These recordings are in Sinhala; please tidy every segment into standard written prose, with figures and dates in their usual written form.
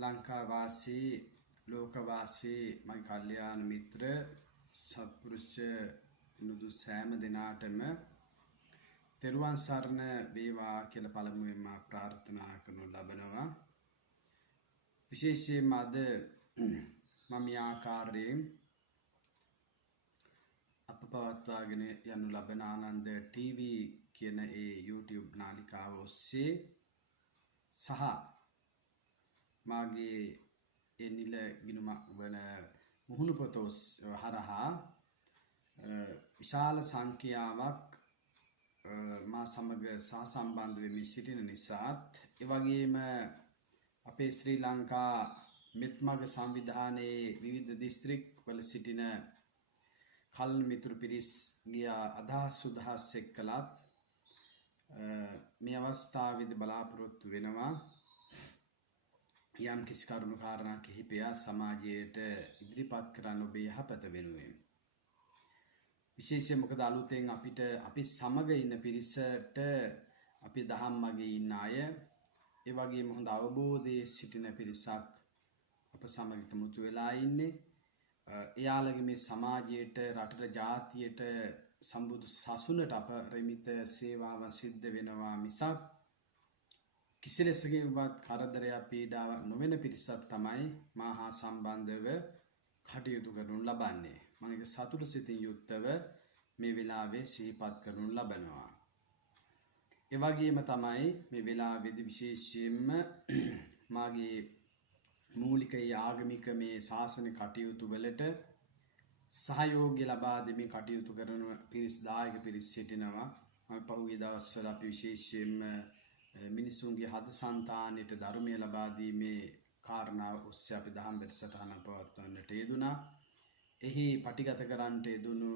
ලංකාවාසී ලෝකවාසී මගේ කල්යාණ මිත්‍ර සත්පුරුෂ නුදු සෑම දිනාටම තෙරුවන් සරණ වේවා කියලා පළමුවෙන්ම ප්‍රාර්ථනා කරනු ලබනවා. විශේෂයෙන්ම අද මම මේ ආකාරයෙන් අප පවත්වාගෙන යනු ලබන ආනන්ද TV කියන ඒ YouTube නාලිකාව ඔස්සේ සහ මාගේ එනිල ගිනුමක් වන මුහුණු පොතොස් හරහා විශාල සංඛ්‍යාවක් මා සමග සහසම්බන්ධ වෙමින් සිටින නිසාත් එවැගේම අපේ ශ්‍රී ලංකා මෙත්මග සංවිධානයේ විවිධ දිස්ත්‍රික් වල සිටින කල්න මිතුරු පිරිස් ගිය අදහස් සුදහස් එක්කලත් මේ අවස්ථාවේදී බලාපොරොත්තු වෙනවා යම් කිසි කරුණු කාරණා කිහිපයක් සමාජයට ඉදිරිපත් කරන්න ඔබේ යහපත වෙනුවෙන්. විශේෂයෙන් මොකද අලුතෙන් අපි සමග ඉන්න පිරිසට අපි දහම් මගේ ඉන්න අය ඒ වගේම හොඳ අවබෝධයේ සිටින පිරිසක් අප සමග එකමුතු වෙලා ඉන්නේ. එයාලගේ මේ සමාජයට රටට ජාතියට සම්බුදු සසුනට අප රෙමිත සේවාව සිද්ධ වෙනවා මිසක් කිසිලෙසකින්වත් කරදරයක් පීඩාවක් නොවන පිරිසක් තමයි මා හා සම්බන්ධව කටයුතු කරනු ලබන්නේ. මම ඒක සතුට සිතින් යුක්තව මේ වෙලාවේ සිහිපත් කරනු ලබනවා. ඒ වගේම තමයි මේ වෙලාවේදී විශේෂයෙන්ම මාගේ මූලික ආගමික මේ ශාසන කටයුතු වලට සහයෝගය ලබා දෙමින් කටයුතු කරන පිරිස් දායක පිරිස් සිටිනවා. මම පහුගිය දවස්වල අපි විශේෂයෙන්ම මිනිසුන්ගේ හද సంతානෙට ධර්මය ලබා දීමේ කාරණාව ඔස්සේ අපි දහම් වැඩසටහන පවත්වන්නට යෙදුණා. එහි පටිගත කරන්නට යෙදුණු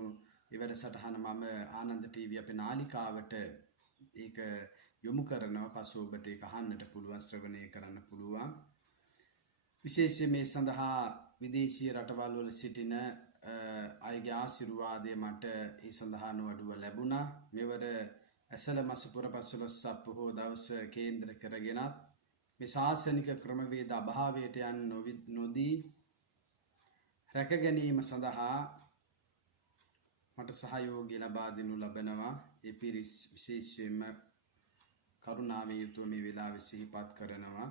ඒ වැඩසටහන මම ආනන්ද TV අපේ නාලිකාවට ඒක යොමු කරනවා. පසු ඔබට ඒක අහන්නට පුළුවන්, ශ්‍රවණය කරන්න පුළුවන්. විශේෂයෙන් මේ සඳහා විදේශීය රටවල් වල සිටින අයගේ ආශිර්වාදය මට ඒ සඳහා නොඅඩුව ලැබුණා. මෙවර ඇසළ මස පුරපසළොස්වක පොහෝ දවස කේන්ද්‍ර කරගෙනත් මේ ශාසනික ක්‍රමවේද අභාවයට යන්න නොදී රැක ගැනීම සඳහා මට සහයෝගය ලබා දෙනු ලබනවා. ඒ පිරිස් විශේෂයෙන්ම කරුණාවෙන් යුතුව මේ වෙලාවේ සිහිපත් කරනවා.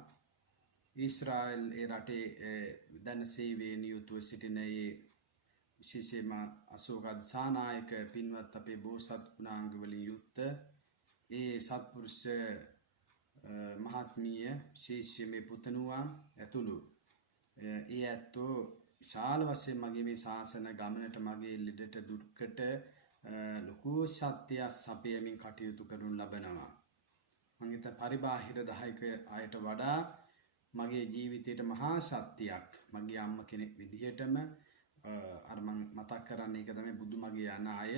ඊශ්‍රායල් ඒ රටේ දන සේවයේ නියුතුව සිටින ඒ විශේෂයෙන්ම අශෝක දිසානායක පින්වත් අපේ බෝසත් ගුණාංග වලින් යුක්ත ඒ සත්පුරුෂ මහත්මිය විශේෂයෙන් මේ පුතණුවන් ඇතුළු ඒ ඇත්තෝ විශාල වශයෙන් මගේ මේ ශාසන ගමනට මගේ ලිඩට දුක්කට ලොකු සත්‍යයක් සපයමින් කටයුතු කරනු ලබනවා. මම හිත පරිබාහිර දායක අයට වඩා මගේ ජීවිතයට මහා සත්‍යයක් මගේ අම්මා කෙනෙක් විදිහටම අර මම මතක් කරන්නේ ඒක තමයි බුදු මගේ යන අය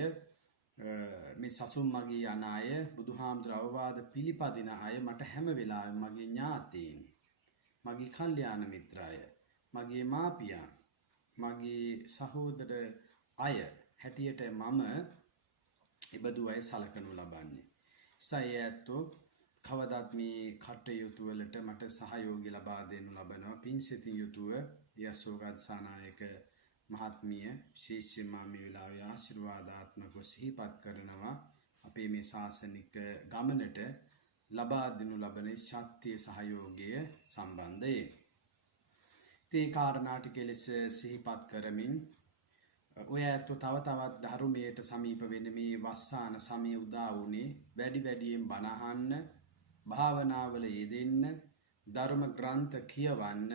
මේ සසුන් මගේ යන අය බුදුහාමුදුර අවවාද පිළිපදින අය මට හැම වෙලාවෙම මගේ ඥාතීන් මගේ කල්යාණ මිත්‍රාය මගේ මාපියන් මගේ සහෝදර අය හැටියට මම ඉබදු අය සලකනු ලබන්නේ. සයයතෝ කවදත් මේ කටයුතු වලට මට සහයෝගය ලබා දෙනු ලබනවා. පින්සිතින් යුතුව යසෝගත් සානායක මහත්මිය විශේෂයෙන්ම මේ වෙලාවේ ආශිර්වාදාත්මකව සිහිපත් කරනවා. අපේ මේ ශාසනික ගමනට ලබා දෙනු ලබන ශක්තිය සහයෝගය සම්බන්ධයෙන්. තේ කාරණා ටික ලෙස සිහිපත් කරමින් ඔය ඇත්ත තව තවත් ධර්මයට සමීප වෙන මේ වස්සාන සමය උදා වුණේ වැඩියෙන් බණ අහන්න, භාවනාවල යෙදෙන්න, ධර්ම ග්‍රන්ථ කියවන්න,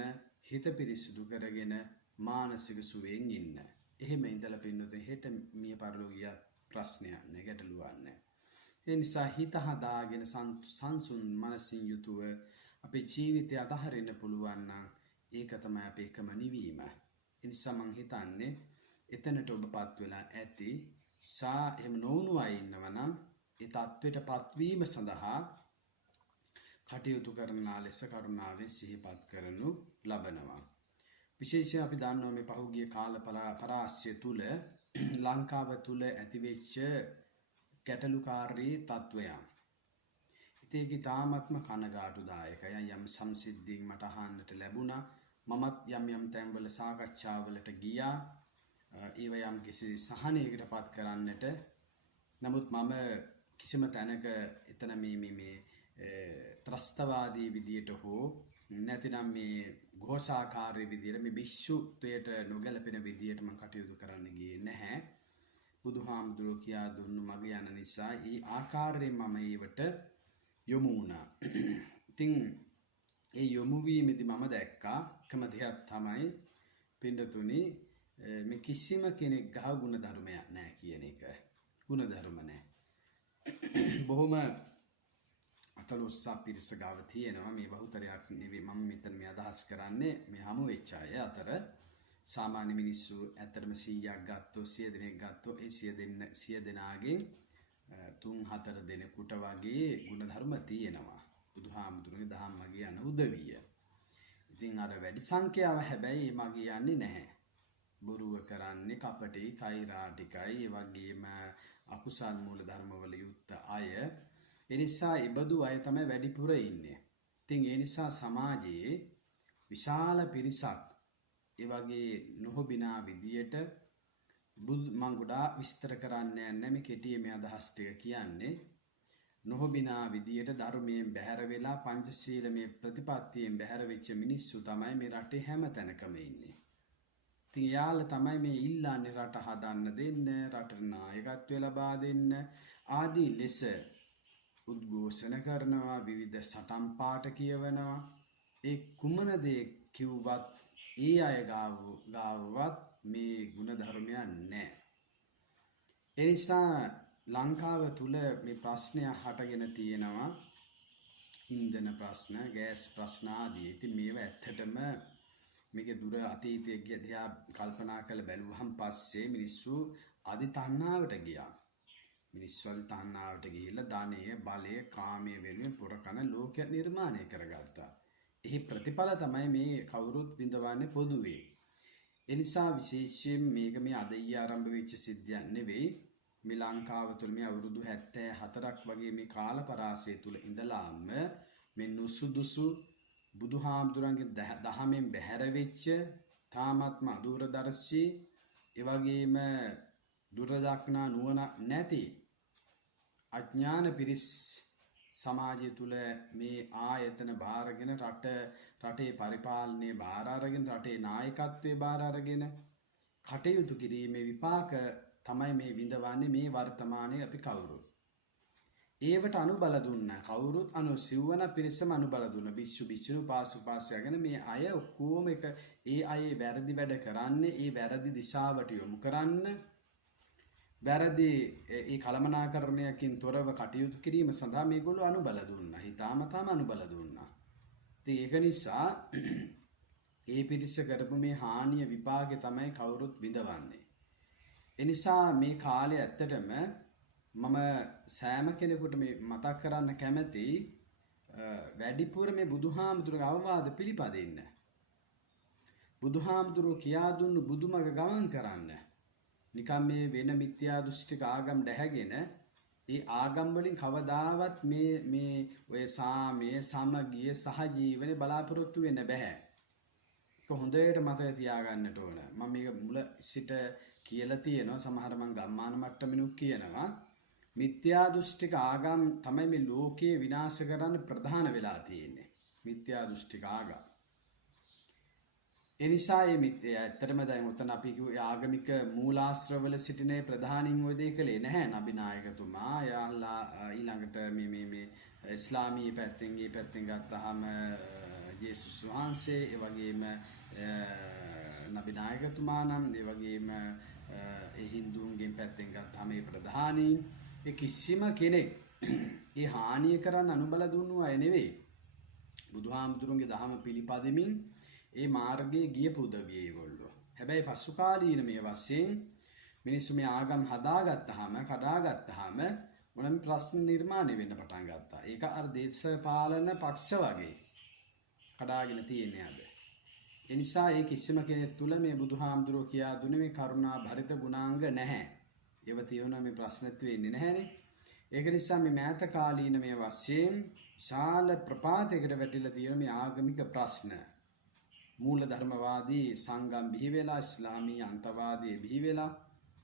හිත පිරිසිදු කරගෙන මානසික සුවයෙන් ඉන්න. එහෙම ඉඳලා පින්නොත් හෙට මිය පරලෝකිය ප්‍රශ්නයක් නෑ, ගැටලුවක් නෑ. ඒ නිසා හිත හදාගෙන සංසුන් මනසින් යුතුව අපේ ජීවිතය අතහරින්න පුළුවන් නම් ඒක තමයි අපේ එකම නිවීම. ඒ නිසා මං හිතන්නේ එතනට ඔබපත් වෙලා ඇති. එහෙම නොවුණු අය ඉන්නවා නම් ඒ தത്വෙටපත් වීම සඳහා කටයුතු කරනා ලෙස කරුණාවෙන් සිහිපත් කරනු ලබනවා. විශේෂයෙන් අපි දන්නවා මේ පහුගිය කාල පරාශ්‍රය තුල ලංකාව තුල ඇතිවෙච්ච ගැටලුකාරී තත්වයන්. ඒක තාමත්ම කනගාටුදායකයි. යම් සම්සිද්ධීන් මට අහන්නට ලැබුණා. මමත් යම් තැන්වල සාකච්ඡාවලට ගියා. ඒව යම් කිසි සහනයකට පත් කරන්නට. නමුත් මම කිසිම තැනක එතන මේ ත්‍රස්තවාදී විදියට හෝ නැතිනම් මේ ഘോഷාකාරී විදියට මේ භික්ෂුත්වයට නොගැලපෙන විදියට මම කටයුතු කරන්න ගියේ නැහැ. බුදුහාමුදුරුවෝ කියා දුන්නු මග යන නිසා ඒ ආකාරයෙන් මම ඒවට යොමු වුණා. ඉතින් ඒ යොමු වීමේදී මම දැක්කා එකම දෙයක් තමයි පින්දතුනි මේ කිසිම කෙනෙක් ගහ ගුණ ධර්මයක් නැහැ කියන එක. ගුණ ධර්ම නැහැ. බොහොම අතලොස්සා පිරිස ගාව තියෙනවා. මේ බහුතරයක් නෙවෙයි මම මෙතන මේ අදහස් කරන්නේ මේ හමු වෙච්ච අය අතර සාමාන්‍ය මිනිස්සු ඇත්තටම 100ක් ගත්තොත් 100 දෙනෙක් ගත්තොත් ඒ 100 දෙනාගෙන් 3-4 දෙනෙකුට වගේ ගුණ ධර්ම තියෙනවා. බුදුහාමුදුරනේ දහම් මගේ යන උදවිය. ඉතින් අර වැඩි සංඛ්‍යාව හැබැයි මගේ යන්නේ නැහැ. බොරුව කරන්නේ කපටි කෛරාටිකයි ඒ වගේම අකුසල් මූල ධර්මවල යුක්ත අය. ඒ නිසා ඉබදු අය තමයි වැඩිපුර ඉන්නේ. ඉතින් ඒ නිසා සමාජයේ විශාල පිරිසක් ඒ වගේ නොහොබිනා විදියට මම ගොඩාක් විස්තර කරන්නේ නැහැ මේ කෙටියේ මේ අදහස් ටික කියන්නේ. නොහොබිනා විදියට ධර්මයෙන් බැහැර වෙලා පංචශීලමේ ප්‍රතිපත්තියෙන් බැහැර වෙච්ච මිනිස්සු තමයි මේ රටේ හැම තැනකම ඉන්නේ. ඉතින් යාළ තමයි මේ ඉල්ලන්නේ රට හදන්න දෙන්න, රටට නායකත්වය ලබා දෙන්න ආදී ලෙස උද්ඝෝෂණ කරනවා, විවිධ සටන් පාඨ කියවනවා. ඒ කුමන දේ කිව්වත් ඒ අය ගාවවත් මේ ගුණ ධර්මයක් නැහැ. ඒ නිසා ලංකාව තුල මේ ප්‍රශ්නය හටගෙන තියෙනවා. ඉන්ධන ප්‍රශ්න, ගෑස් ප්‍රශ්න ආදී. ඉතින් මේවා ඇත්තටම මේක දුර අතීතයේ දිහා කල්පනා කරලා බැලුවහම පස්සේ මිනිස්සු අදි තණ්හාවට ගියා. මිනිස්සු අදි තණ්හාවට ගිහිල්ලා ධනය, බලය, කාමයේ වෙනුවෙන් පුරකන ලෝකයක් නිර්මාණය කරගත්තා. එහි ප්‍රතිඵල තමයි මේ කවුරුත් විඳවන්නේ පොදුවේ. ඒ නිසා විශේෂයෙන් මේක මේ අද ඊයේ ආරම්භ වෙච්ච සිද්ධියක් නෙවෙයි. මේ ලංකාව තුළ මේ අවුරුදු 74ක් වගේ මේ කාල පරාසය තුළ ඉඳලාම මේ නුසුදුසු බුදුහාමුදුරන්ගේ දහමෙන් බැහැර වෙච්ච තාමත්ම අදූරදර්ශී ඒ වගේම දුරදක්නා නුවණ නැති අඥාන පිරිස් සමාජය තුළ මේ ආයතන බාරගෙන රටේ පරිපාලනය බාර අරගෙන රටේ නායකත්වයේ බාර අරගෙන කටයුතු කිරීමේ විපාක තමයි මේ විඳවන්නේ මේ වර්තමානයේ අපි කවුරුත්. ඒවට අනුබල දුන්න කවුරුත් සිව්වන පිරිසම අනුබල දුන්න භික්ෂු භික්ෂුණී උපාසකයන් මේ අය ඔක්කොම එක ඒ අය වැරදි වැඩ කරන්නේ ඒ වැරදි දිශාවට යොමු කරන්න වැරදි ඒ කලමනාකරණයකින් තොරව කටයුතු කිරීම සඳහා මේගොල්ලෝ අනුබල දුන්නා. හිතාමතාම අනුබල දුන්නා. ඉතින් ඒක නිසා ඒ පිරිස කරපු මේ හානිය විපාකේ තමයි කවුරුත් විඳවන්නේ. එනිසා මේ කාලේ ඇත්තටම මම සෑම කෙනෙකුට මේ මතක් කරන්න කැමති වැඩිපුර මේ බුදුහාමුදුරුවෝ අවවාද පිළිපදින්න. බුදුහාමුදුරුවෝ කියා දුන්නු බුදුමග ගමන් කරන්න. නිකම් මේ වෙන මිත්‍යා දෘෂ්ටික ආගම් දැහැගෙන ඒ ආගම් වලින් කවදාවත් මේ ඔය සාමය, සමගිය, සහජීවනයේ බලාපොරොත්තු වෙන්න බෑ. ඒක හොඳට මතක තියාගන්නට ඕන. මම මේක මුල සිට කියලා තියෙනවා. සමහර මං ගම්මාන මට්ටමිනුත් කියනවා. මිත්‍යා දෘෂ්ටික ආගම් තමයි මේ ලෝකයේ විනාශ කරන්න ප්‍රධාන වෙලා තියෙන්නේ. මිත්‍යා දෘෂ්ටික ආගම්. එනිසා මේ මිත්‍යා ඇත්තටම දැන් උතන අපි කිව්ව ආගමික මූලාශ්‍රවල සිටින ප්‍රධානින් ඔය දෙය කළේ නැහැ. නබි නායකතුමා යාලා ඊළඟට මේ ඉස්ලාමීය පැත්තෙන් ගත්තාම ජේසුස් වහන්සේ ඒ වගේම නබි නායකතුමා නම් ඒ වගේම ඒ හින්දුන්ගෙන් පැත්තෙන් ගත්තාම මේ ප්‍රධානීන් ඒ කිසිම කෙනෙක් ඒ හානිය කරන්න අනුබල දුන්නු අය නෙවෙයි. බුදුහාමුදුරන්ගේ දහම පිළිපදෙමින් ඒ මාර්ගයේ ගියපු උදවිය ඒගොල්ලෝ. හැබැයි පසු කාලීන මේ වශයෙන් මිනිස්සු මේ ආගම් හදාගත්තාම කඩාගත්තාම මොනම ප්‍රශ්න නිර්මාණය වෙන්න පටන් ගත්තා. ඒක අර දේශපාලන පක්ෂ වගේ කඩාගෙන තියෙන්නේ අද. ඒ නිසා ඒ කිසිම කෙනෙක් තුල මේ බුදුහාමුදුරුවෝ කියා දුන්නේ මේ කරුණා භරිත ගුණාංග නැහැ. ඒව තියෙනවා මේ ප්‍රශ්නෙත් වෙන්නේ නැහැනේ. ඒක නිසා මේ මෑත කාලීන මේ වශයෙන් ශාල ප්‍රපාතයකට වැටිලා තියෙන මේ ආගමික ප්‍රශ්න මූල ධර්මවාදී සංගම් බිහි වෙලා ඉස්ලාමීය අන්තවාදී බිහි වෙලා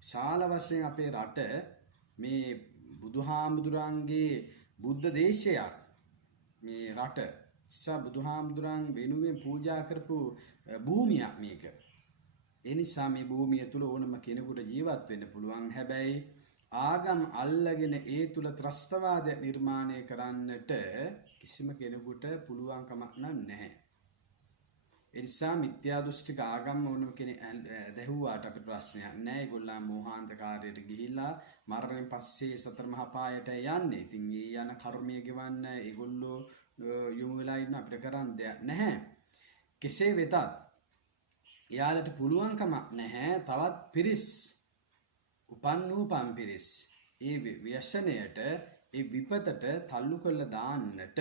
ශාල වශයෙන් අපේ රට මේ බුදුහාමුදුරන්ගේ බුද්ධ දේශයක් මේ රට සා බුදුහාමුදුරන් වෙනුවෙන් පූජා කරපු භූමියක් මේක. ඒ නිසා මේ භූමිය තුල ඕනම කෙනෙකුට ජීවත් වෙන්න පුළුවන්. හැබැයි ආගම් අල්ලගෙන ඒ තුල ත්‍රස්තවාදය නිර්මාණය කරන්නට කිසිම කෙනෙකුට පුළුවන්කමක් නැහැ. ඒ නිසා මිත්‍යා දෘෂ්ටික ආගම් ඕනම කෙනෙක් දැහුවාට අපිට ප්‍රශ්නයක් නැහැ. ඒගොල්ලන් මෝහාන්තකාරයට ගිහිල්ලා මරණයෙන් පස්සේ සතර මහා පායට යන්නේ. ඉතින් ඒ යන කර්මය ගෙවන්න ඒගොල්ලෝ යොමු වෙලා ඉන්න අපිට කරන්න දෙයක් නැහැ. කෙසේ වෙතත් එයාලට පුළුවන්කමක් නැහැ තවත් පිරිස් උපන් පිරිස් ඒ ව්‍යසනයට ඒ විපතට තල්ලු කරලා දාන්නට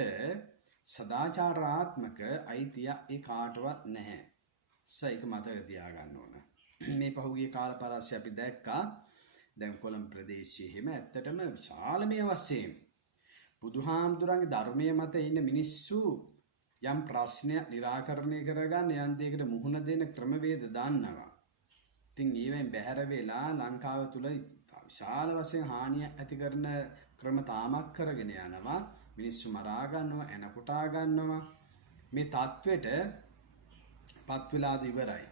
සදාචාරාත්මක අයිතිය ඒ කාටවත් නැහැ. ඒක මතක තියාගන්න ඕන. මේ පහුගිය කාල පරාසය අපි දැක්කා දැන් කොළඹ ප්‍රදේශයේ හිම ඇත්තටම විශාලමය වශයෙන් බුදුහාමුදුරන්ගේ ධර්මයේ මත ඉන්න මිනිස්සු යම් ප්‍රශ්නයක් निराකරණය කරගන්න යම් දෙයකට මුහුණ දෙන ක්‍රමවේද දන්නවා. ඉතින් ඊවෙන් බැහැර වෙලා ලංකාව තුල විශාල වශයෙන් හානිය ඇති කරන ක්‍රම තාමක් කරගෙන යනවා. මිනිස්සු මරා ගන්නවා, එන කොටා ගන්නවා. මේ තත්වෙට පත් වෙලාද ඉවරයි.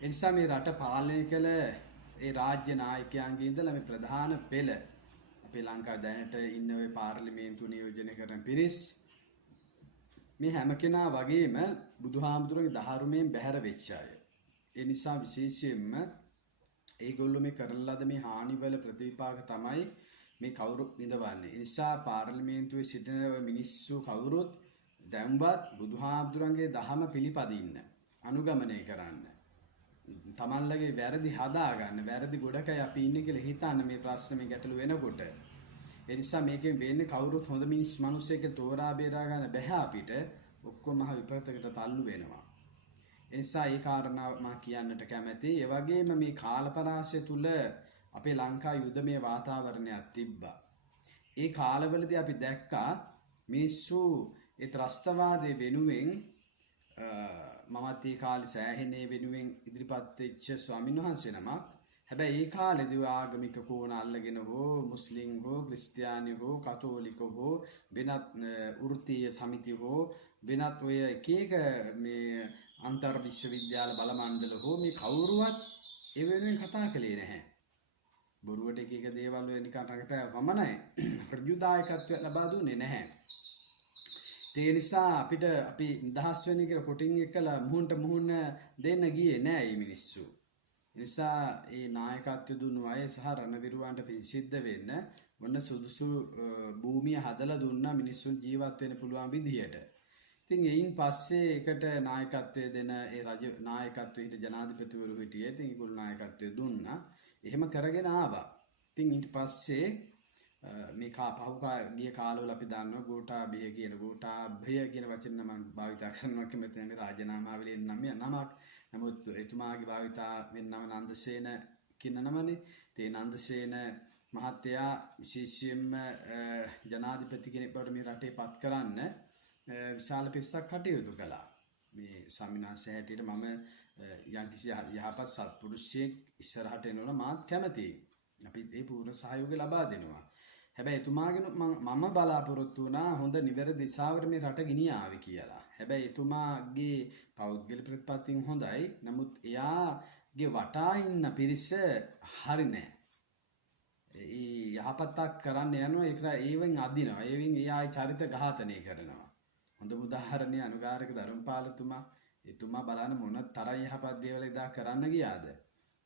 ඒ නිසා මේ රට පාලනය කළ ඒ රාජ්‍ය නායකයන්ගේ ඉඳලා මේ ප්‍රධාන පෙළ අපේ ලංකාවේ දැනට ඉන්න ඔය පාර්ලිමේන්තු නියෝජනය කරන පිරිස් මේ හැම කෙනා වගේම බුදුහාමුදුරන්ගේ ධර්මයෙන් බැහැර වෙච්ච අය. ඒ නිසා විශේෂයෙන්ම ඒගොල්ලෝ මේ කරන ලද මේ හානිවල ප්‍රතිපාක තමයි මේ කවුරුත් විඳවන්නේ. ඒ නිසා පාර්ලිමේන්තුවේ සිටින මිනිස්සු කවුරුත් දැන්වත් බුදුහාමුදුරන්ගේ දහම පිළිපදින්න, අනුගමනය කරන්න. තමන්ලගේ වැරදි හදා ගන්න, වැරදි ගොඩකයි අපි ඉන්නේ කියලා හිතන්න මේ ප්‍රශ්න මේ ගැටලු වෙනකොට. ඒ නිසා මේකෙන් වෙන්නේ කවුරුත් හොඳ මිනිස්සෙක් තෝරා බේරා ගන්න බැහැ අපිට. ඔක්කොම මහ විපතකට තල්ලු වෙනවා. ඒ නිසා ඒ කාරණාව මම කියන්නට කැමතියි. ඒ වගේම මේ කාලපරාසය තුල අපේ ලංකා යුදමය වාතාවරණයක් තිබ්බා. ඒ කාලවලදී අපි දැක්කා මිනිස්සු ඒ ත්‍රස්තවාදයේ වෙනුවෙන් මමත් ඒ කාලේ සෑහෙනේ වෙනුවෙන් ඉදිරිපත් වෙච්ච ස්වාමීන් වහන්සේ නමක්. හැබැයි ඒ කාලේදී ආගමික කෝණ අල්ලගෙන හෝ මුස්ලිම් හෝ ක්‍රිස්තියානි හෝ කතෝලික හෝ වෙනත් වෘත්තීය සමිති හෝ වෙනත් ඔය එක එක මේ අන්තර් විශ්වවිද්‍යාල බල මණ්ඩල හෝ මේ කවුරුවත් ඒ වෙනුවෙන් කතා කළේ නැහැ. බොරුවට එක එක දේවල් වෙන නිකන් රඟපෑ පමණයි. ප්‍රතිදායකත්වය ලබා දුන්නේ නැහැ. ඒ නිසා අපිට අපි නිදහස් වෙන්නේ කියලා කොටින් එක්කලා මුහුණට මුහුණ දෙන්න ගියේ නෑ මේ මිනිස්සු. ඒ නිසා ඒ නායකත්වය දුන්නු අය සහ රණවිරුවන්ට පිසිද්ධ වෙන්න මොන සුදුසු භූමිය හදලා දුන්නා මිනිස්සුන් ජීවත් වෙන්න පුළුවන් විදියට. ඉතින් එයින් පස්සේ එකට නායකත්වය දෙන ඒ රජ නායකත්වයට ජනාධිපතිවරු හිටියේ. ඉතින් ඒගොල්ලෝ නායකත්වය දුන්නා. එහෙම කරගෙන ආවා. ඉතින් ඊට පස්සේ මේ පහුගිය කාලවල අපි දන්නවා ගෝඨාභය කියන ගෝඨාභය කියන වචන මම භාවිතා කරනවා කැමති නැහැ. රාජනාමාවලියේ නමක්. නමුත් එතුමාගේ භාවිතා වෙන නම නන්දසේන කියන නමනේ. ඒ නන්දසේන මහත්තයා විශේෂයෙන්ම ජනාධිපති කෙනෙක් බවට මේ රටේ පත් කරන්න විශාල පිරිසක් කටයුතු කළා. මේ සම්මිනාසය හැටියට මම යම්කිසි යහපත් සත්පුරුෂයෙක් ඉස්සරහට එනවනම් මාත් කැමතියි. අපි ඒ පූර්ණ සහයෝගය ලබා දෙනවා. හැබැයි එතුමාගෙන මම බලාපොරොත්තු වුණා හොඳ නිවැරදි දිශාවට මේ රට ගෙනියාවි කියලා. හැබැයි එතුමාගේ පෞද්ගලික ප්‍රතිපත්තිය හොඳයි. නමුත් එයාගේ වටා ඉන්න පිරිස හරි නෑ. ඒ යහපතක් කරන්න යනවා ඒක ඒවෙන් අදිනවා. ඒවෙන් එයායි චරිත ඝාතනය කරනවා. හොඳ උදාහරණය අනුගාරික ධර්මපාලතුමා එතුමා බලන්න මොන තරම් යහපත් දේවල් එදා කරන්න ගියාද?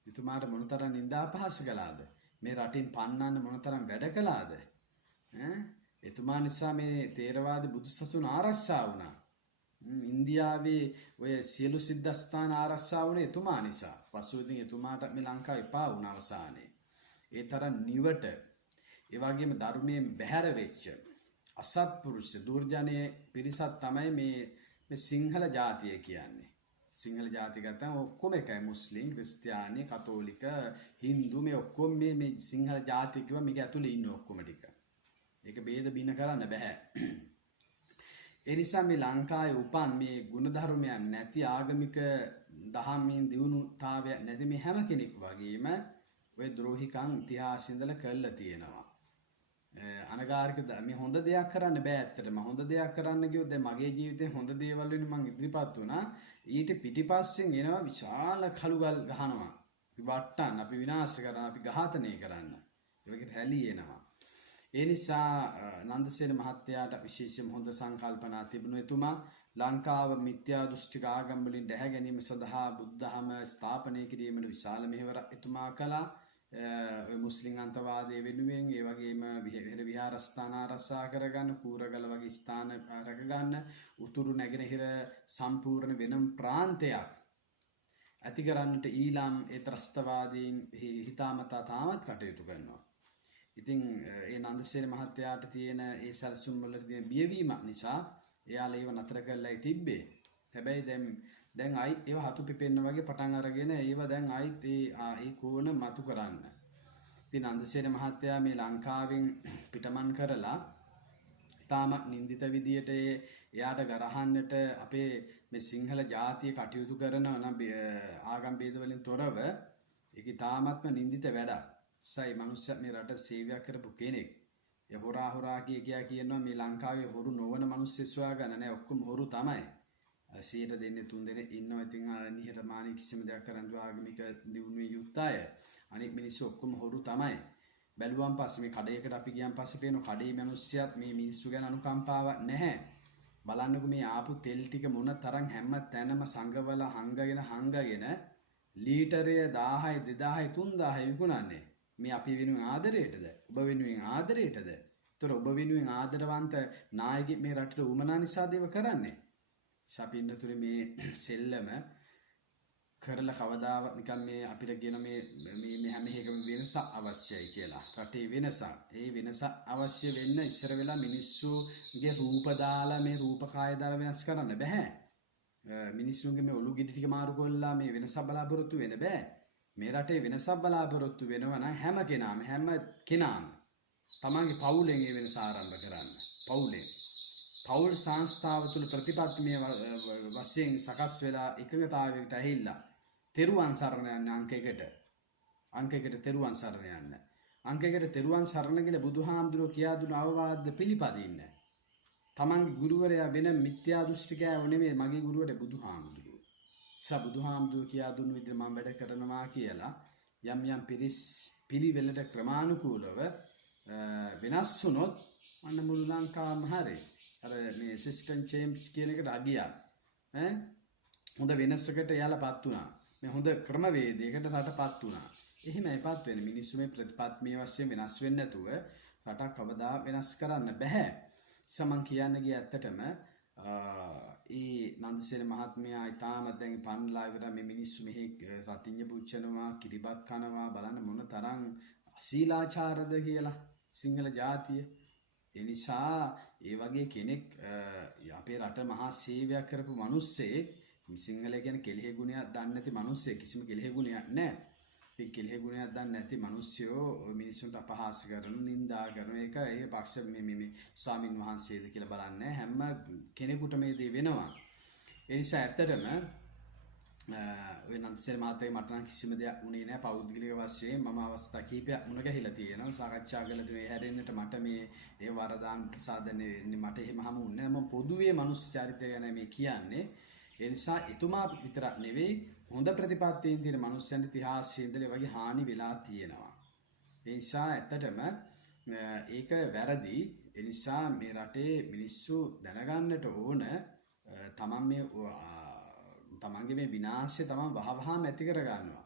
එතුමාට මොන තරම් නිඳා අපහාස කළාද? මේ රටින් පන්නන්න මොන තරම් වැඩ කළාද? එතුමා නිසා මේ තේරවාදී බුදුසසුන ආරක්ෂා වුණා. ඉන්දියාවේ ඔය සියලු සිද්ධාස්ථාන ආරක්ෂා වුණේ එතුමා නිසා. පසුවෙන් එතුමාට මේ ලංකාව එපා වුණා අවසානයේ. ඒ තරම් නිවට ඒ වගේම ධර්මයෙන් බැහැර වෙච්ච අසත්පුරුෂ දුර්ජනයේ පිරිසක් තමයි මේ සිංහල ජාතිය කියන්නේ. සිංහල ජාතික ගත්තම ඔක්කොම එකයි මුස්ලිම් ක්‍රිස්තියානි කතෝලික හින්දු මේ ඔක්කොම මේ සිංහල ජාතික කිව්වා මේක ඇතුලේ ඉන්න ඔක්කොම ටික. ඒක ભેද බින කරන්න බෑ. ඒ නිසා මේ ලංකාවේ උපන් මේ ගුණධර්මයන් නැති ආගමික දහමින් දියුණුතාවය නැති මේ හැම කෙනෙක් වගේම ඔය ද්‍රෝහිකම් ඉතිහාසෙ ඉඳලා කළා තියෙනවා. අනගාരിക මේ හොඳ දෙයක් කරන්න බෑ ඇත්තටම. හොඳ දෙයක් කරන්න ගියොත් දැන් මගේ ජීවිතේ හොඳ දේවල් වලින් මම ඉදිරිපත් වුණා. ඊට පිටිපස්සෙන් එනවා විශාල කළුගල් ගහනවා. අපි වට්ටන්න, අපි විනාශ කරන්න, අපි ඝාතනය කරන්න. ඒකට හැලී එනවා. ඒ නිසා නන්දසේන මහත්තයාට විශේෂම හොඳ සංකල්පනා තිබුණා. එතුමා ලංකාව මිත්‍යා දෘෂ්ටික ආගම් වලින් දැහැ ගැනීම සඳහා බුද්ධහම ස්ථාපනය කිරීමට විශාල මෙහෙවර එතුමා කළා. මුස්ලිම් අන්තවාදයේ වෙනුවෙන් ඒ වගේම විහාරස්ථාන ආරක්ෂා කරගන්න, කූරගල වගේ ස්ථාන රැකගන්න, උතුරු නැගෙනහිර සම්පූර්ණ වෙනම ප්‍රාන්තයක් ඇති කරන්නට ඊළාම් ඒ ත්‍රස්තවාදීන් හිතාමතා තාමත් කටයුතු කරනවා. ඉතින් ඒ නන්දසේන මහත්තයාට තියෙන ඒ සැලසුම් වල තියෙන බියවීම නිසා එයාලා ඒව නතර කරලා තිබ්බේ. හැබැයි දැන් ආයි ඒව හතු පිපෙන්න වගේ පටන් අරගෙන ඒව දැන් ආයිත් ඒ කෝණ මතු කරන්න. ඉතින් නන්දසේන මහත්තයා මේ ලංකාවෙන් පිටමන් කරලා තාම නින්දිත විදියට එයාට ගරහන්නට අපේ මේ සිංහල ජාතිය කටයුතු කරන ආගම් ભેද වලින් තොරව ඒක තාමත්ම නින්දිත වැඩක්. සයි මනුස්ස මේ රට සේවයක් කරපු කෙනෙක්. ඒ හොරා කියනවා මේ ලංකාවේ හොරු නොවන මිනිස්සු සොයාගන්න නෑ ඔක්කොම හොරු තමයි. 100 දෙන්නේ 3 දෙනෙක් ඉන්නවා. ඉතින් නිහතමානී කිසිම දෙයක් කරන්න ආගමික දියුණුවේ යුක්තය. අනිත් මිනිස්සු ඔක්කොම හොරු තමයි. බැලුවාන් පස්සේ මේ කඩේකට අපි ගියන් පස්සේ පේන කඩේ මිනිස්සුත් මේ මිනිස්සු ගැන අනුකම්පාවක් නැහැ. බලන්නකො මේ ආපු තෙල් ටික මොන තරම් හැම තැනම සංගවල හංගගෙන ලීටරය 1000යි 2000යි 3000යි විකුණන්නේ. මේ අපි වෙනුවෙන් ආදරයටද? ඔබ වෙනුවෙන් ආදරයටද? ඒතර ඔබ වෙනුවෙන් ආදරවන්ත නායකයෙක් මේ රටට උමනා නිසා දේව කරන්නේ. සපින්නතුනේ මේ සෙල්ලම කරලා කවදාවත් නිකන් මේ අපිට කියන මේ හැම එකම වෙනස අවශ්‍යයි කියලා. රටේ වෙනස. ඒ වෙනස අවශ්‍ය වෙන්න ඉස්සර වෙලා මිනිස්සුගේ රූප දාලා මේ රූපකාය දාලා වෙනස් කරන්න බෑ. මිනිස්සුන්ගේ මේ ඔලු ගෙඩි ටික මාරු කරලා මේ වෙනස බලාපොරොත්තු වෙන්න බෑ. මේ රටේ වෙනසක් බලාපොරොත්තු වෙනවා නම් හැම කෙනාම තමන්ගේ පවුලෙන් ඒ වෙනස ආරම්භ කරන්න. පවුල් සංස්ථාව තුළ ප්‍රතිපත්තිමය වශයෙන් සකස් වෙලා එකඟතාවයකට ඇහිලා තෙරුවන් සරණ යන්න අංක 1ට තෙරුවන් සරණ යන්න. අංක 1ට තෙරුවන් සරණ කියලා බුදුහාමුදුරුවෝ කියා දුන අවවාද පිළිපදින්න. තමන්ගේ ගුරුවරයා වෙන මිත්‍යා දෘෂ්ටිකයව නෙමෙයි මගේ ගුරුවරයා බුදුහාමුදුරුවෝ. බුදුහාමුදුරුවෝ කියා දුන්න විදිහට මම වැඩ කරනවා කියලා යම් පිළිවෙලට ක්‍රමානුකූලව වෙනස් වුණොත් අන්න මුළු ලංකාවම හරියි. අර මේ සිස්ටම් චේන්ජ් කියන එකට අගියා. හොඳ වෙනසකට යාලපත් වුණා. මේ හොඳ ක්‍රමවේදයකට රටපත් වුණා. එහෙමයිපත් වෙන මිනිස්සු මේ ප්‍රතිපත්තිමය වශයෙන් වෙනස් වෙන්නේ නැතුව රටක් කවදා වෙනස් කරන්න බෑ. සමන් කියන්න ගිය ඇත්තටම ඒ නන්දසේන මහත්මයා ඊටාම දැන් පන්ලා ඉවර මේ මිනිස්සු මෙහි රතිඤ්ඤ පුච්චනවා කිරිබත් කනවා බලන්න මොන තරම් අශීලාචාරද කියලා සිංහල ජාතිය. ඒ නිසා ඒ වගේ කෙනෙක් අපේ රට මහා සේවයක් කරපු මිනිස්සෙක් සිංහල කියන්නේ කෙලෙහි ගුණයක් දන්නේ නැති මිනිස්සෙක් කිසිම කෙලෙහි ගුණයක් නැහැ. ඉතින් කෙලෙහි ගුණයක් දන්නේ නැති මිනිස්සුયો මිනිසුන්ට අපහාස කරන නිඳා කරන එක ඒ පක්ෂ මේ ස්වාමින් වහන්සේද කියලා බලන්නේ හැම කෙනෙකුට මේ දේ වෙනවා. ඒ නිසා ඇත්තටම ඔය නන්දසේන මහත්තයා මට නම් කිසිම දෙයක් උනේ නැහැ පෞද්ගලික වශයෙන් මම අවස්ථා කීපයක් මුණ ගැහිලා තියෙනවා සාකච්ඡා කරලා තියෙනවා හැරෙන්නට මට මේ ඒ වරදාන් ප්‍රසාදනේ මට එහෙම හමුුන්නේ නැහැ මම පොදුවේ මනුස්ස චරිතය ගැන මේ කියන්නේ ඒ නිසා එතුමා විතරක් නෙවෙයි හොඳ ප්‍රතිපත්තියෙන් තියෙන මනුස්සයන් ඉතිහාසයේ ඉඳලා වගේ හානි වෙලා තියෙනවා ඒ නිසා ඇත්තටම ඒක වැරදි ඒ නිසා මේ රටේ මිනිස්සු දැනගන්නට ඕන තමන්ගේ මේ විනාශය තමන් වහවහාම ඇති කර ගන්නවා.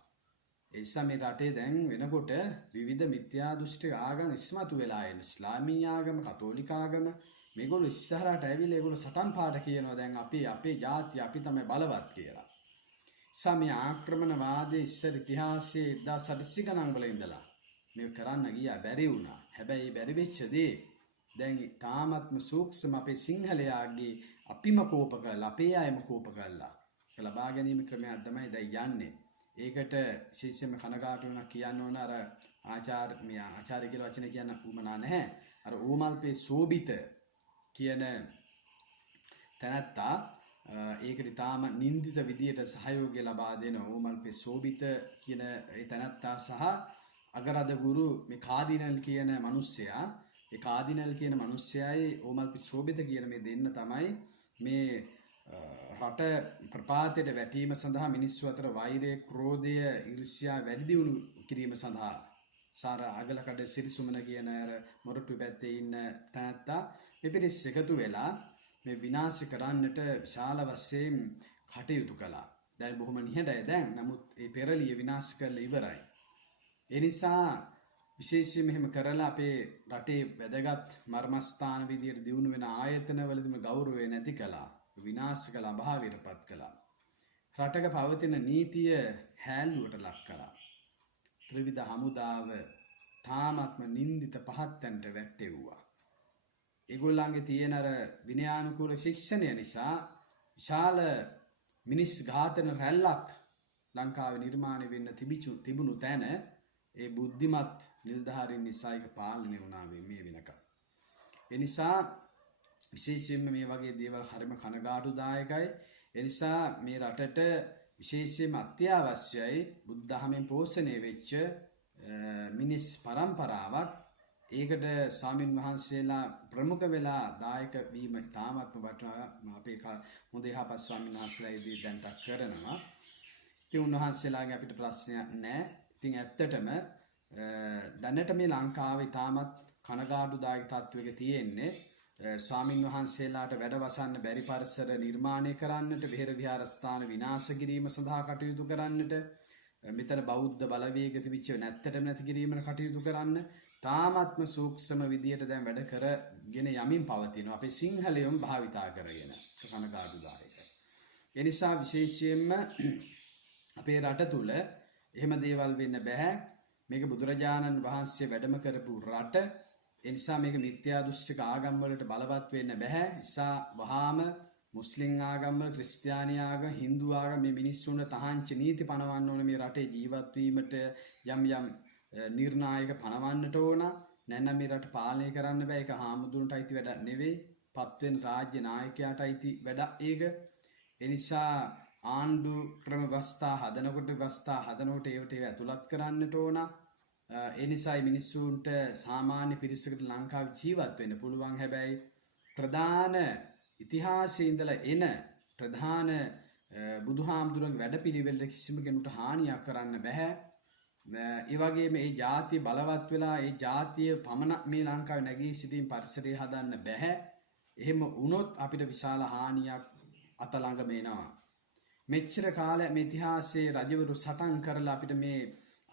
ඒ නිසා මේ රටේ දැන් වෙනකොට විවිධ මිත්‍යා දෘෂ්ටික ආගම් ඉස්මතු වෙලා එන ඉස්ලාමීය ආගම, කතෝලික ආගම මේගොල්ලෝ ඉස්සරහට ඇවිල්ලා ඒගොල්ලෝ සටන් පාට කියනවා දැන් අපේ ජාතිය අපි තමයි බලවත් කියලා. සමය ආක්‍රමණවාදයේ ඉස්සර ඉතිහාසයේ 1800 ගණන් වල ඉඳලා මේ කරන්න ගියා බැරි වුණා. හැබැයි බැරි වෙච්ච දේ දැන් තාමත්ම සූක්ෂම අපේ සිංහලයාගේ අපිම කෝප කරලා අපේ අයම කෝප කරලා ලබා ගැනීම ක්‍රමයක් තමයි දැන් යන්නේ. ඒකට විශේෂයෙන්ම කනගාටු වෙනවා කියන්න ඕන අර ආචාර්ය කියලා වචන කියන්න උවමනා නැහැ. අර ඕමල්පේ සෝබිත කියන තැනැත්තා ඒකට තාම නින්දිත විදියට සහයෝගය ලබා දෙන ඕමල්පේ සෝබිත කියන ඒ තැනැත්තා සහ අගරද ගුරු මේ කාදිනල් කියන මිනිස්සයා ඒ කාදිනල් කියන මිනිස්සයයි ඕමල්පේ සෝබිත කියන මේ දෙන්න තමයි මේ රට ප්‍රපාතයට වැටීම සඳහා මිනිස්සු අතර වෛරය, ක්‍රෝධය, ඊර්ෂ්‍යා වැඩි දියුණු කිරීම සඳහා සාර අගලකඩ සිරිසුමන කියන අර මොරටු පැත්තේ ඉන්න තැනැත්තා මේ පිරිස් එකතු වෙලා මේ විනාශ කරන්නට විශාල වශයෙන් කටයුතු කළා. දැන් බොහොම නිහඬයි දැන්. නමුත් ඒ පෙරළිය විනාශ කරලා ඉවරයි. ඒ නිසා විශේෂයෙන් මෙහෙම කරලා අපේ රටේ වැදගත් මර්මස්ථාන විදියට දියුණු වෙන ආයතනවලදීම ගෞරවය නැති කළා. විනාශ කළා, අභාවයටපත් කළා. රටක පවතින නීතිය හැල්ලුවට ලක් කළා. ත්‍රිවිධ හමුදාව තාමත්ම නින්දිත පහත් තැනට වැටෙව්වා. ඒගොල්ලන්ගේ තියෙන අර විනයානුකූල ශික්ෂණය නිසා විශාල මිනිස් ඝාතන රැල්ලක් ලංකාවේ නිර්මාණය වෙන්න තිබුණු තැන ඒ බුද්ධිමත් නිලධාරීන් නිසා ඒක පාලනය වුණා මේ වෙනකම්. ඒ නිසා විශේෂයෙන්ම මේ වගේ දේවල් හරිම කනගාටුදායකයි. ඒ නිසා මේ රටට විශේෂයෙන්ම අත්‍යවශ්‍යයි බුද්ධ ධර්මයෙන් පෝෂණය වෙච්ච මිනිස් පරම්පරාවක්. ඒකට ස්වාමින් වහන්සේලා ප්‍රමුඛ වෙලා දායක වීම තාමත්ම වටිනවා. අපේ හොඳ යහපත් ස්වාමින් වහන්සේලා ඉදිරි දැන්ටක් කරනවා. ඉතින් උන්වහන්සේලාගේ අපිට ප්‍රශ්නයක් නැහැ. ඉතින් ඇත්තටම දැනට මේ ලංකාවේ තාමත් කනගාටුදායක තත්වයක තියෙන්නේ ස්වාමින් වහන්සේලාට වැඩ වසන්න බැරි පරිසර නිර්මාණය කරන්නට, විහෙර විහාරස්ථාන විනාශ කිරීම සඳහා කටයුතු කරන්නට, මෙතන බෞද්ධ බලවේග තිබිච්ච නැත්තටම නැති කිරීමට කටයුතු කරන්න තාමත්ම සූක්ෂම විදියට දැන් වැඩ කරගෙන යමින් පවතිනවා. අපේ සිංහලයම භාවිතා කරගෙන කනගාටුදායක. ඒ නිසා විශේෂයෙන්ම අපේ රට තුල එහෙම දේවල් වෙන්න බෑ. මේක බුදුරජාණන් වහන්සේ වැඩම කරපු රට. ඒ නිසා මේක මිත්‍යා දෘෂ්ටික ආගම් වලට බලවත් වෙන්න බෑ. නිසා වහාම මුස්ලිම් ආගම් වල, ක්‍රිස්තියානි ආගම්, හින්දු ආගම් මේ මිනිස්සුන්ට තහංචි නීති පනවන්න ඕනේ. මේ රටේ ජීවත් වීමට යම් නිර්ණායක පනවන්නට ඕන. නැත්නම් මේ රට පාලනය කරන්න බෑ. ඒක හාමුදුරන්ට අයිති වැඩක් නෙවෙයි. පත්වෙන රාජ්‍ය නායකයාට අයිති වැඩක් ඒක. ඒ නිසා ආණ්ඩු ක්‍රම ව්‍යවස්ථා හදනකොට ඒවට ඇතුළත් කරන්නට ඕන. ඒ නිසා මිනිස්සුන්ට සාමාන්‍ය පිරිසකට ලංකාවේ ජීවත් වෙන්න පුළුවන්. හැබැයි ප්‍රධාන ඉතිහාසයේ ඉඳලා එන ප්‍රධාන බුදුහාමුදුරන්ගේ වැඩපිළිවෙලට කිසිම කෙනෙකුට හානියක් කරන්න බෑ. ඒ වගේම මේ ජාතිය බලවත් වෙලා ඒ ජාතිය පමණක් මේ ලංකාවේ නැගී සිටීම පරිසරය හදන්න බෑ. එහෙම වුණොත් අපිට විශාල හානියක් අතළඟම එනවා. මෙච්චර කාලයක් මේ ඉතිහාසයේ රජවරු සටන් කරලා අපිට මේ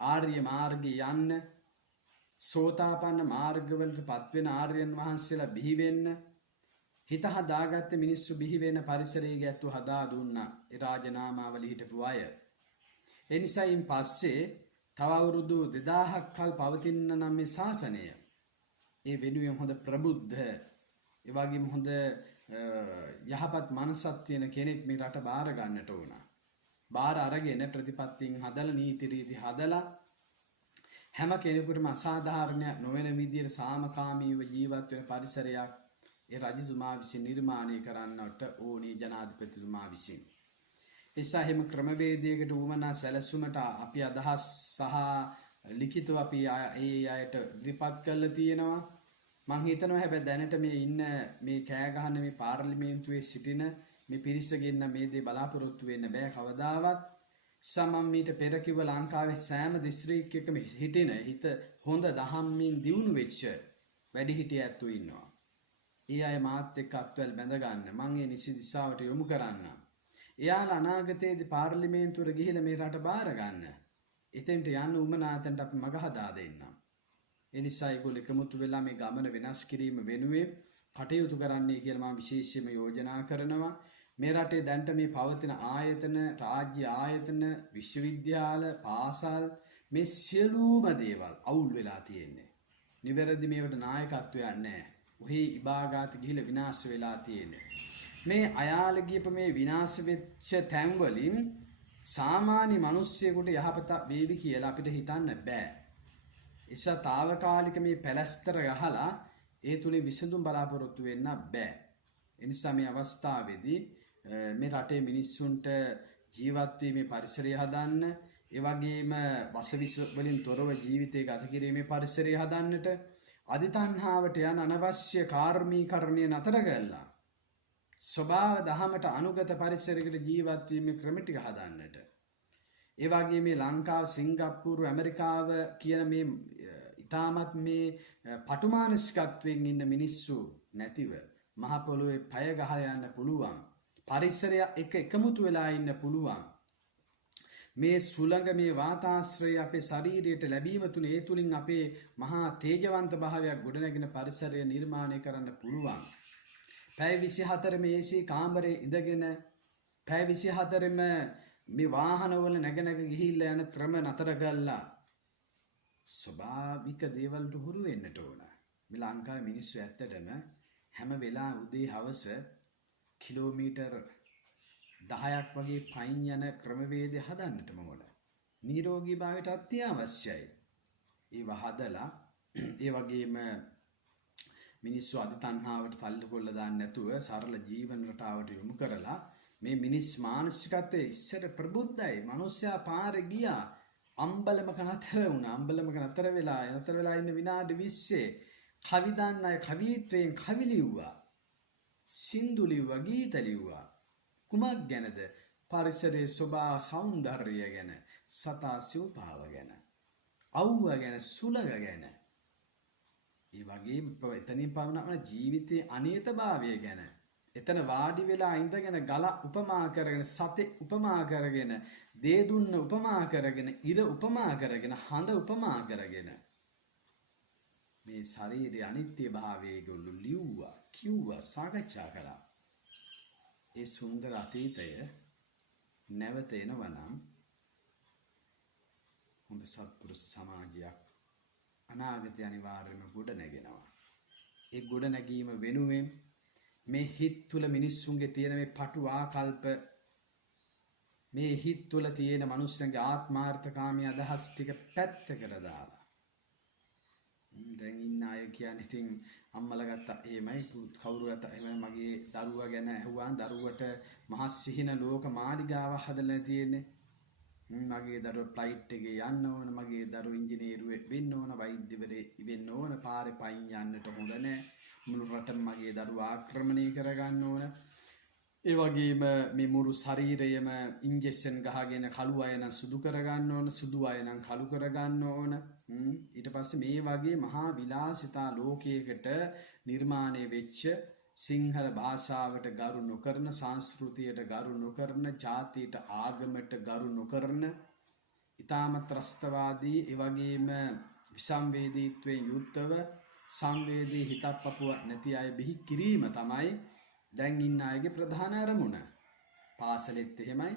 ආර්ය මාර්ගයේ යන්න, සෝතාපන්න මාර්ගවලට පත්වෙන ආර්යයන් වහන්සේලා බිහි වෙන්න හිත හදාගත්ත මිනිස්සු බිහි වෙන පරිසරයේ ගැත්තු හදා දුන්නා. ඒ රාජනාමාවල හිටපු අය. ඒ නිසායින් පස්සේ තව අවුරුදු 2000ක් කල් පවතින්න නම් මේ ශාසනය ඒ වෙනුවෙන් හොඳ ප්‍රබුද්ධ, ඒ වගේම හොඳ යහපත් මනසක් තියෙන කෙනෙක් මේ රට බාර ගන්නට ඕන. බාර අරගෙන ප්‍රතිපත්තීන් හදලා, නීති රීති හදලා හැම කෙනෙකුටම අසාධාරණයක් නොවන විදිහට සාමකාමීව ජීවත් වෙන පරිසරයක් ඒ රජතුමා විසින් නිර්මාණය කරන්නට ඕනි, ජනාධිපතිතුමා විසින්. එසා හැම ක්‍රමවේදයකට උවමනා සැලසුමට අපි අදහස් සහ ලිඛිතව අපි ඒ අයට ඉදිරිපත් කරලා තියෙනවා. මං හිතනවා හැබැයි දැනට මේ ඉන්න මේ කෑ ගහන මේ පාර්ලිමේන්තුවේ සිටින මේ පිරිසගෙන් මේ දේ බලාපොරොත්තු වෙන්න බෑ කවදාවත්. සමම් මීට පෙර කිව්ව ලංකාවේ සෑම දිස්ත්‍රික්කයකම හිටින හිත හොඳ දහම්මින් දියුණු වෙච්ච වැඩිහිටිය ඇත්තෝ ඉන්නවා. ඒ අය මාත් එක්ක අත්වැල් බැඳ ගන්න, මං ඒ නිසි දිශාවට යොමු කරන්න. එයාලා අනාගතයේදී පාර්ලිමේන්තුවට ගිහිල්ලා මේ රට බාර ගන්න. එතෙන්ට යන්න උමනාතෙන්ට අපි මග හදා දෙන්නම්. ඒ නිසා ඒගොල්ලෝ එකමුතු වෙලා මේ ගමන වෙනස් කිරීම වෙනුවෙන් කටයුතු කරන්නයි කියලා මම විශේෂයෙන්ම යෝජනා කරනවා. මේ රටේ දැන්ට මේ පවතින ආයතන, රාජ්‍ය ආයතන, විශ්වවිද්‍යාල, පාසල් මේ සියලුම දේවල් අවුල් වෙලා තියෙන්නේ. නිවැරදි මේවට නායකත්වයක් නැහැ. ඔහි ඉබාගාත ගිහිල්ලා විනාශ වෙලා තියෙන්නේ. මේ අයාල ගියප මේ විනාශ වෙච්ච තැන් වලින් සාමාන්‍ය මිනිස්සෙකුට යහපත වේවි කියලා අපිට හිතන්න බෑ. ඒසා తాවකාලික මේ පැලැස්තර ගහලා ඒ තුලින් විසඳුම් බලාපොරොත්තු වෙන්න බෑ. ඒ නිසා මේ අවස්ථාවේදී මේ රටේ මිනිස්සුන්ට ජීවත් වීමේ පරිසරය හදන්න, ඒ වගේම වසවිස වලින් තොරව ජීවිතය ගත කිරීමේ පරිසරය හදන්නට, අදිතණ්හාවට යන අනවශ්‍ය කාර්මීකරණය නතර කරලා ස්වභාව දහමට අනුගත පරිසරයකට ජීවත් වීමේ ක්‍රම ටික හදන්නට, ඒ වගේම මේ ලංකාව, සිංගප්පූරු, ඇමරිකාව කියන මේ ඉතාමත් මේ පටුමානසිකත්වයෙන් ඉන්න මිනිස්සු නැතිව මහ පොළොවේ පය ගහලා යන්න පුළුවන්, පරිසරය එක එකමුතු වෙලා ඉන්න පුළුවන්. මේ සුළඟ මේ වාතාශ්‍රය අපේ ශරීරයට ලැබීම තුනේ ඒ තුලින් අපේ මහා තේජවන්ත භාවයක් ගොඩනැගෙන පරිසරය නිර්මාණය කරන්න පුළුවන්. පැය 24 මේ AC කාමරේ ඉඳගෙන පැය 24ම මේ වාහනවල නැග ගිහිල්ලා යන ක්‍රම නතර කළා. ස්වභාවික දේවල් දුහුරු වෙන්නට ඕන. මේ ලංකාවේ මිනිස්සු ඇත්තටම හැම වෙලාවෙම උදේ හවස කිලෝමීටර් 10ක් වගේ පයින් යන ක්‍රමවේදය හදන්නටම ඕන. නිරෝගී භාවයට අත්‍යවශ්‍යයි. ඒව හදලා ඒ වගේම මිනිස්සු අද තණ්හාවට තල්ලු කොල්ල දාන්න නැතුව සරල ජීවන රටාවට යොමු කරලා මේ මිනිස් මානසිකත්වයේ ඉස්සර ප්‍රබුද්ධයි. මිනිස්සයා පාරේ ගියා, අම්බලමක නතර වුණා. අම්බලමක නතර වෙලා ඉන්න විනාඩි 20 කවි දාන්න අය කවිත්වයෙන් කවි ලිව්වා, සින්දු ලිව්වා, ගීත ලිව්වා. කුමක් ගැනද? පරිසරයේ ස්වභාව සෞන්දර්යය ගැන, සතා සිව්පාව ගැන, අවුව ගැන, සුලග ගැන. ඒ වගේම එතනින් පවනවන ජීවිතයේ අනියතභාවය ගැන, එතන වාඩි වෙලා ඉඳගෙන ගල උපමා කරගෙන, සතේ උපමා කරගෙන, දේ දුන්න උපමා කරගෙන, ඉර උපමා කරගෙන, හඳ උපමා කරගෙන මේ ශරීරයේ අනිත්‍යභාවය ගොල්ලෝ ලිව්වා, කිව්වා, සාකච්ඡා කළා. ඒ සුන්දර අතීතය නැවත එනවා නම් හොඳ සත්පුරුෂ සමාජයක් අනාගතය අනිවාර්යයෙන්ම ගොඩ නැගෙනවා. ඒ ගොඩ නැගීම වෙනුවෙන් මේ හිත් තුළ මිනිස්සුන්ගේ තියෙන මේ පටු ආකල්ප, මේ හිත් තුළ තියෙන මිනිස්සුන්ගේ ආත්මාර්ථකාමී අදහස් ටික පැත්තකට දාලා, දැන් ඉන්න අය කියන්නේ ඉතින් අම්මලා ගත්තා එහෙමයි, කවුරු ගත්තා එහෙමයි, මගේ දරුවා ගැන ඇහුවාන් දරුවට මහා සිහින ලෝක මාලිගාව හදලා තියෙන්නේ. මගේ දරුවා ෆ්ලයිට් එකේ යන්න ඕන, මගේ දරුවා ඉංජිනේරුවෙක් වෙන්න ඕන, වෛද්‍යවරයෙක් වෙන්න ඕන, පාරේ පයින් යන්නට හොඳ නැහැ, මුළු රටම මගේ දරුවා ආක්‍රමණය කරගන්න ඕන. ඒ වගේම මේ මුළු ශරීරයම ඉන්ජෙක්ෂන් ගහගෙන කළු අය නම් සුදු කරගන්න ඕන, සුදු අය නම් කළු කරගන්න ඕන. ඊට පස්සේ මේ වගේ මහා විලාසිතා ලෝකයකට නිර්මාණය වෙච්ච, සිංහල භාෂාවට ගරු නොකරන, සංස්කෘතියට ගරු නොකරන, ජාතියට ආගමට ගරු නොකරන, ඊටාම ත්‍රස්තවාදී, ඒ වගේම විසංවේදීත්වයෙන් යුක්තව සංවේදී හිතක් පපුව නැති අය බිහි කිරීම තමයි දැන් ඉන්න අයගේ ප්‍රධාන අරමුණ. පාසලෙත් එහෙමයි,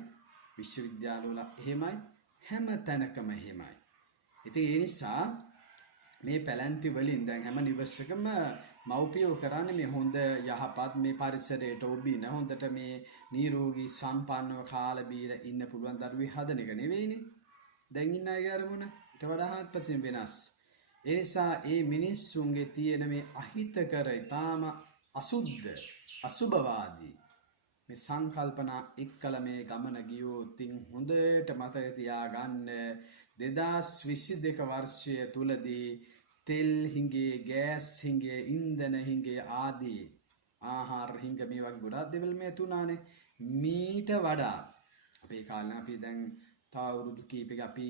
විශ්වවිද්‍යාලවල එහෙමයි, හැම තැනකම එහෙමයි. ඉතින් ඒ නිසා මේ පැලැන්ති වලින් දැන් හැම නිවසකම මව්පියෝ කරන්නේ මේ හොඳ යහපත් මේ පරිසරයට ඔබින, හොඳට මේ නිරෝගී සම්පන්නව කාලා බීලා ඉන්න පුළුවන් දරුවෙක් හදන එක නෙවෙයිනේ දැන් ඉන්න අයගේ අරමුණ. ඊට වඩා හත්පසින් වෙනස්. ඒ නිසා මේ මිනිස්සුන්ගේ තියෙන මේ අහිතකර, ඊටාම අසුද්ධ, අසුභවාදී මේ සංකල්පනා එක්කල මේ ගමන ගියොත් හොඳට මතක තියාගන්න 2022 වර්ෂය තුලදී තෙල් හිඟේ, ගෑස් හිඟේ, ඉන්ධන හිඟේ ආදී ආහාර හිඟ මේ වගේ ගොඩාක් දේවල් මේ තුනානේ. මීට වඩා අපේ කාලේ අපි දැන් තව අවුරුදු කීපයක අපි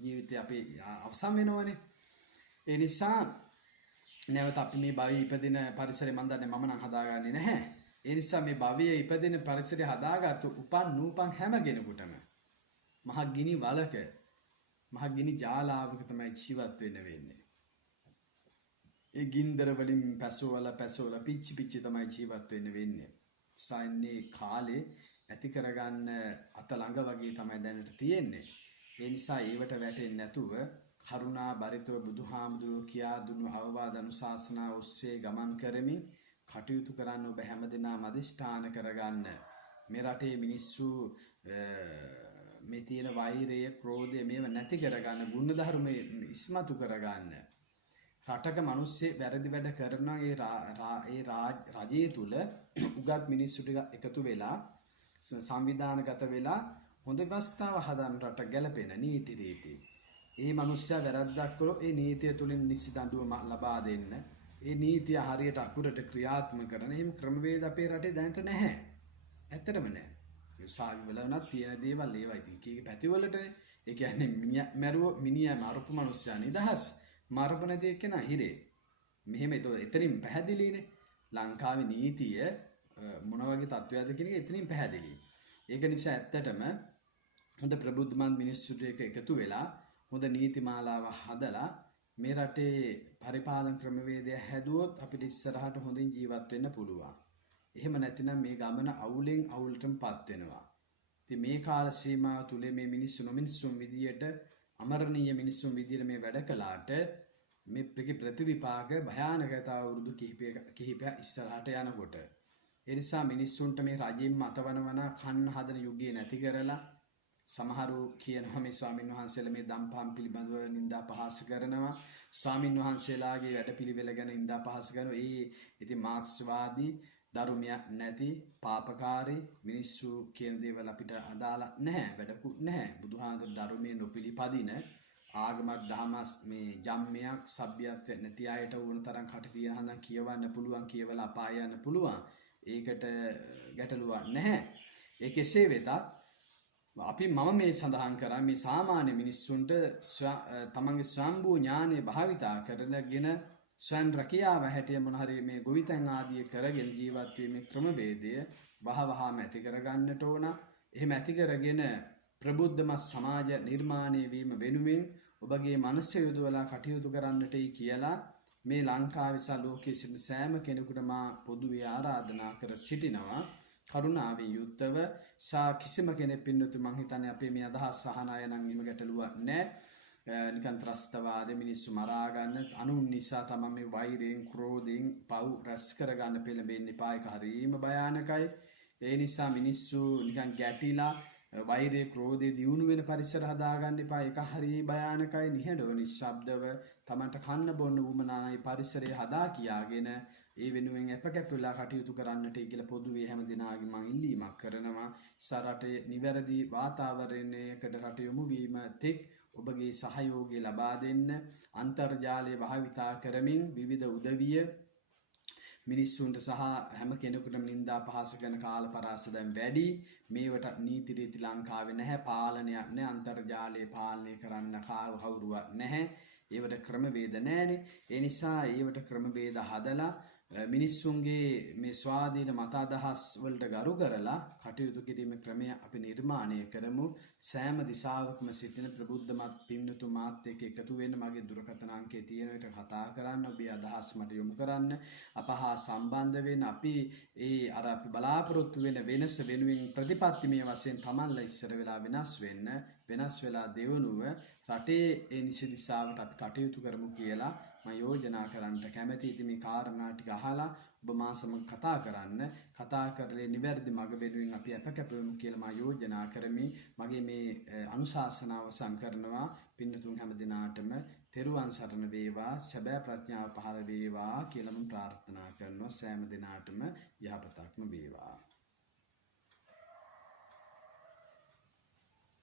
ජීවිතේ අපි අවසන් වෙනවනේ. ඒ නිසා නැවත අපි මේ භවයේ ඉපදින පරිසරය මන් දන්නේ මම නම් හදාගන්නේ නැහැ. ඒ නිසා මේ භවයේ ඉපදින පරිසරය හදාගත්තු උපන් නූපන් හැම කෙනෙකුටම මහ ගිනි වලක, මහ ගිනි ජාලාවක තමයි ජීවත් වෙන්න වෙන්නේ. ඒ ගින්දර වලින් පැසවල පිච්චි තමයි ජීවත් වෙන්න වෙන්නේ. සාන්නේ කාලේ ඇති කරගන්න අත ළඟ වගේ තමයි දැනට තියෙන්නේ. ඒ නිසා ඒවට වැටෙන්නේ නැතුව කරුණා බරිතව බුදුහාමුදුරුවෝ කියා දුන්නු අවවාද අනුශාසනා ඔස්සේ ගමන් කරමින් කටයුතු කරන්න ඔබ හැමදෙනාම අධිෂ්ඨාන කරගන්න. මේ රටේ මිනිස්සු මේ තියෙන වෛරය, ක්‍රෝධය මේව නැති කරගන්න, ගුණධර්ම ඉස්මතු කරගන්න. රටක මිනිස්සු වැරදි වැඩ කරනවා ඒ රජය තුල උගත් මිනිස්සු ටික එකතු වෙලා සංවිධානගත වෙලා හොඳ ව්‍යවස්ථාව හදන්න රට ගැලපෙන නීති රීති. ඒ මිනිස්සයා වැරද්දක් කළොත් ඒ නීතිය තුලින් නිසි දඬුවම ලබා දෙන්න. ඒ නීතිය හරියට අකුරට ක්‍රියාත්මක කරන එහෙම ක්‍රමවේද අපේ රටේ දැනට නැහැ. ඇත්තටම නැහැ. උසාවි වල උනත් තියෙන දේවල් ඒවා ඉතින් කීක පැතිවලට ඒ කියන්නේ මිනිහා මරපු මිනිස්සයා නිදහස්. මරපු නැති එක්කෙනා හිරේ. මෙහෙම එතනින් පැහැදිලිනේ. ලංකාවේ නීතිය මොන වගේ තත්ත්වයක්ද කියන එක එතනින් පැහැදිලි. ඒක නිසා ඇත්තටම හොඳ ප්‍රබුද්ධමත් මිනිස්සුන්ට එකතු වෙලා හොඳ නීති මාලාවක් හදලා මේ රටේ පරිපාලන ක්‍රමවේදය හැදුවොත් අපිට ඉස්සරහට හොඳින් ජීවත් වෙන්න පුළුවන්. එහෙම නැතිනම් මේ ගමන අවුලෙන් අවුලටමපත් වෙනවා. ඉතින් මේ කාල සීමාව තුල මේ මිනිස්සුන් විදියට අමරණීය මිනිස්සුන් විදියට මේ වැඩ කළාට මේ ප්‍රතිවිපාක භයානකතාව අවුරුදු කිහිපයක් ඉස්සරහට යනකොට ඒ නිසා මිනිස්සුන්ට මේ රජයෙන් මතවනවන කන්න හදන යුගය නැති කරලා සමහරු කියනවා මේ ස්වාමින් වහන්සේලා මේ දම්පම් පිළිබඳව නිନ୍ଦා පහස් කරනවා. ස්වාමින් වහන්සේලාගේ වැඩපිළිවෙල ගැන නිନ୍ଦා පහස් කරනවා. ඉතින් මාක්ස්වාදී ධර්මයක් නැති පාපකාරී මිනිස්සු කියන දේවල් අපිට අදාළ නැහැ. වැඩකුත් නැහැ. බුදුහාමුදුරු ධර්මයේ නොපිළිපදින ආගමක් දහමස් මේ ජම්මයක් සભ્યත්වයක් නැති අයට වුණ තරම් කට තියෙන හන්දන් කියවන්න පුළුවන්, කියවලා අපාය යන්න පුළුවන්. ඒකට ගැටලුවක් නැහැ. ඒ කෙසේ වෙතත් අපි මම මේ සඳහන් කරා මේ සාමාන්‍ය මිනිස්සුන්ට තමන්ගේ ස්වයම්භූ ඥානය භාවිතා කරගෙන ස්වයං රැකියාව හැටිය මොන හරි මේ ගොවිතැන් ආදී කරගෙන ජීවත් වීමේ ක්‍රමවේදය වහවහාම ඇති කරගන්නට ඕන. එහෙම ඇති කරගෙන ප්‍රබුද්ධමත් සමාජ නිර්මාණය වීම වෙනුවෙන් ඔබගේ මනස යොදවලා කටයුතු කරන්නටයි කියලා මේ ලංකාවේ සහ ලෝකයේ සිටින සෑම කෙනෙකුට මා පොදුවේ ආරාධනා කර සිටිනවා. කරුණාවෙන් යුක්තව කිසිම කෙනෙක් පින්නතු මං හිතන්නේ අපේ මේ අදහස් සහන අය නම් එහෙම ගැටලුවක් නැහැ. නිකන් ත්‍රස්තවාද මිනිස්සු මරා ගන්න අනුන් නිසා තමයි මේ වෛරයෙන් ක්‍රෝධයෙන් පව් රැස් කරගන්න පෙළඹෙන්නේ. පායක හරීම භයානකයි. ඒ නිසා මිනිස්සු නිකන් ගැටිලා වෛරය ක්‍රෝධය දියුණු වෙන පරිසර හදාගන්න එපා. ඒක හරිය භයානකයි. නිහඬව නිශ්ශබ්දව තමන්ට කන්න බොන්න උවමනායි පරිසරය හදා කියාගෙන ඒ වෙනුවෙන් අපකැපුලා කටයුතු කරන්නට කියලා පොදුවේ හැම දිනාගේම මම ඉල්ලීමක් කරනවා. සරටේ නිවැරදි වාතාවරණයකට රට යොමු වීම තෙක් ඔබගේ සහයෝගය ලබා දෙන්න අන්තර්ජාලය භාවිතා කරමින් විවිධ උදවිය මිනිස්සුන්ට සහ හැම කෙනෙකුටම නින්දා පහස කරන කාල පරාස දැන් වැඩි. මේවට නීති රීති ලංකාවේ නැහැ. පාලනයක් නැහැ. අන්තර්ජාලය පාලනය කරන්න කවුරුවක් නැහැ. ඒවට ක්‍රමවේද නැහැනේ. ඒ නිසා ඒවට ක්‍රමවේද හදලා මිනිස්සුන්ගේ මේ ස්වාධීන මත අදහස් වලට ගරු කරලා කටයුතු කිරීමේ ක්‍රමය අපි නිර්මාණය කරමු. සෑම දිශාවකම සිටින ප්‍රබුද්ධමත් පින්නතු මාත් එක්ක එකතු වෙන්න මගේ දුරකථන අංකයේ තියෙන එකට කතා කරන්න. ඔබේ අදහස් මට යොමු කරන්න. අප හා සම්බන්ධ වෙන්න. අපි අපි බලාපොරොත්තු වෙන වෙනස වෙනුවෙන් ප්‍රතිපත්තිමය වශයෙන් තමන්ලා ඉස්සර වෙලා වෙනස් වෙලා දෙවනුව රටේ ඒ නිසි දිශාවට අපි කටයුතු කරමු කියලා මම යෝජනා කරන්නට කැමැතියි. ඉතින් මේ කාරණා ටික අහලා ඔබ මා සමග කතා කරන්න. කතා කරලා නිවැරදි මඟ වෙනුවෙන් අපි අපකැපෙමු කියලා මම යෝජනා කරමි. මගේ මේ අනුශාසනාව සම්කරනවා. පින්නතුන් හැම දිනාටම තෙරුවන් සරණ වේවා. සැබෑ ප්‍රඥාව පහළ වේවා කියලා මම ප්‍රාර්ථනා කරනවා. සෑම දිනාටම යහපතක්ම වේවා.